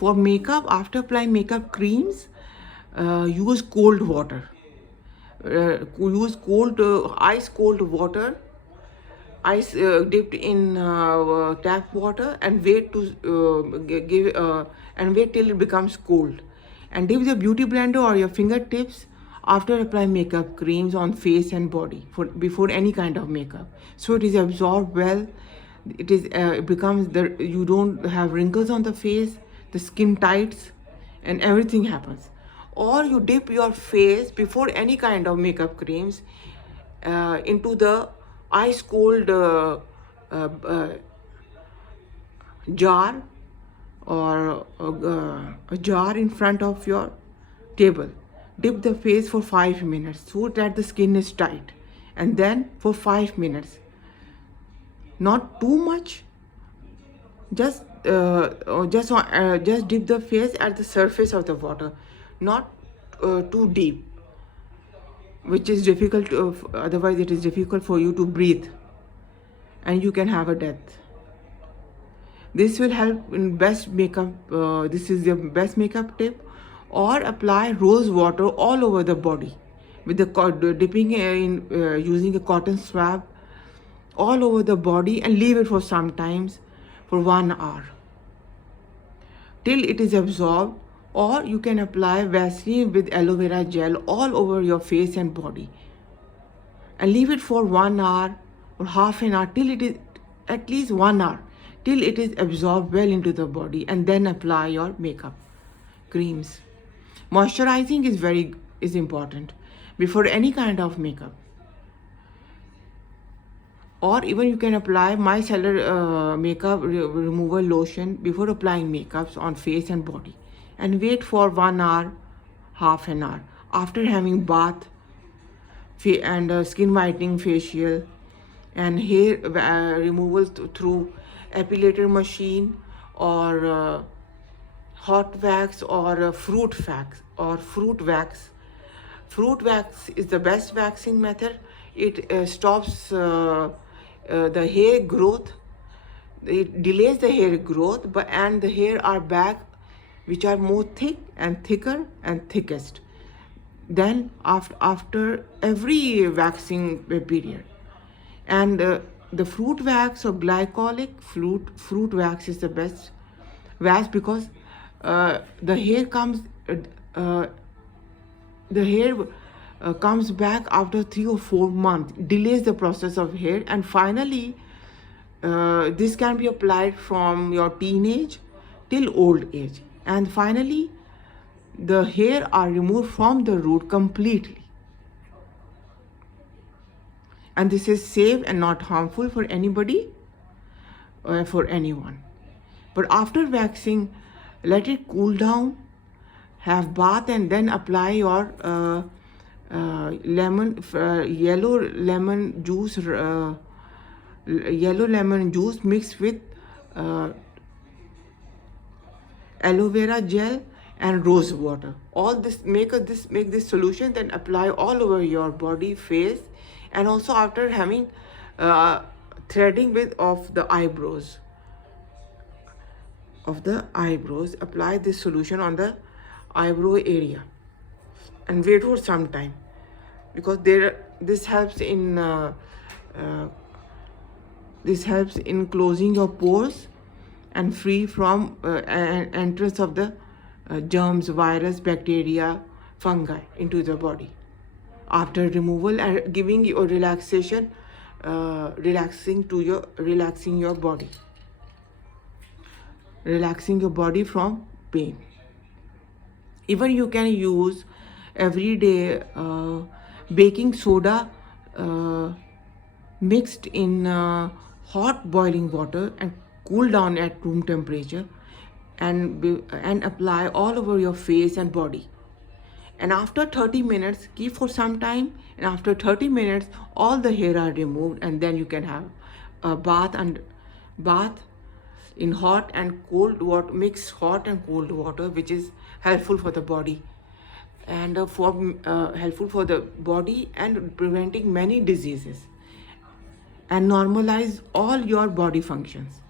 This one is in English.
For makeup, after applying makeup creams, use cold water. Use ice cold water, ice dipped in tap water, and wait to give and wait till it becomes cold. And dip the beauty blender or your fingertips after applying makeup creams on face and body before any kind of makeup, so it is absorbed well. It becomes the you don't have wrinkles on the face, the skin tights, and everything happens. Or you dip your face before any kind of makeup creams into the ice cold uh, uh, jar, or a jar in front of your table. Dip the face for 5 minutes so that the skin is tight, and then for 5 minutes, not too much, just dip the face at the surface of the water, not too deep, which is difficult otherwise it is difficult for you to breathe and you can have a death. This will help in best makeup. This is the best makeup tip. Or apply rose water all over the body with the dipping in using a cotton swab all over the body, and leave it for some times for 1 hour till it is absorbed. Or you can apply Vaseline with aloe vera gel all over your face and body, and leave it for 1 hour or half an hour, till it is at least 1 hour, till it is absorbed well into the body, and then apply your makeup creams. Moisturizing is important before any kind of makeup. Or even you can apply micellar makeup removal lotion before applying makeups on face and body, and wait for 1 hour, half an hour after having bath and skin whitening facial and hair removal through epilator machine, or hot wax, or fruit wax. Fruit wax is the best waxing method. It stops the hair growth. It delays the hair growth, and the hair are back, which are more thicker and thickest. Then after every waxing period, and the fruit wax or glycolic fruit wax is the best wax, because the hair comes back after 3 or 4 months, delays the process of hair. And finally, this can be applied from your teenage till old age, and finally the hair are removed from the root completely. And this is safe and not harmful for anybody or for anyone. But after waxing, let it cool down, have bath, and then apply your yellow lemon juice mixed with aloe vera gel and rose water. All this make this solution, then apply all over your body, face, and also after having threading of the eyebrows, apply this solution on the eyebrow area, and wait for some time, because this helps in closing your pores and free from entrance of the germs, virus, bacteria, fungi into the body. After removal, and giving you a relaxation, relaxing your body from pain. Even you can use everyday baking soda mixed in hot boiling water and cool down at room temperature, and apply all over your face and body. And after 30 minutes, keep for some time, and after 30 minutes all the hair are removed, and then you can have a bath in hot and cold water, mix hot and cold water, which is helpful for the body, and helpful for the body, and preventing many diseases, and normalize all your body functions.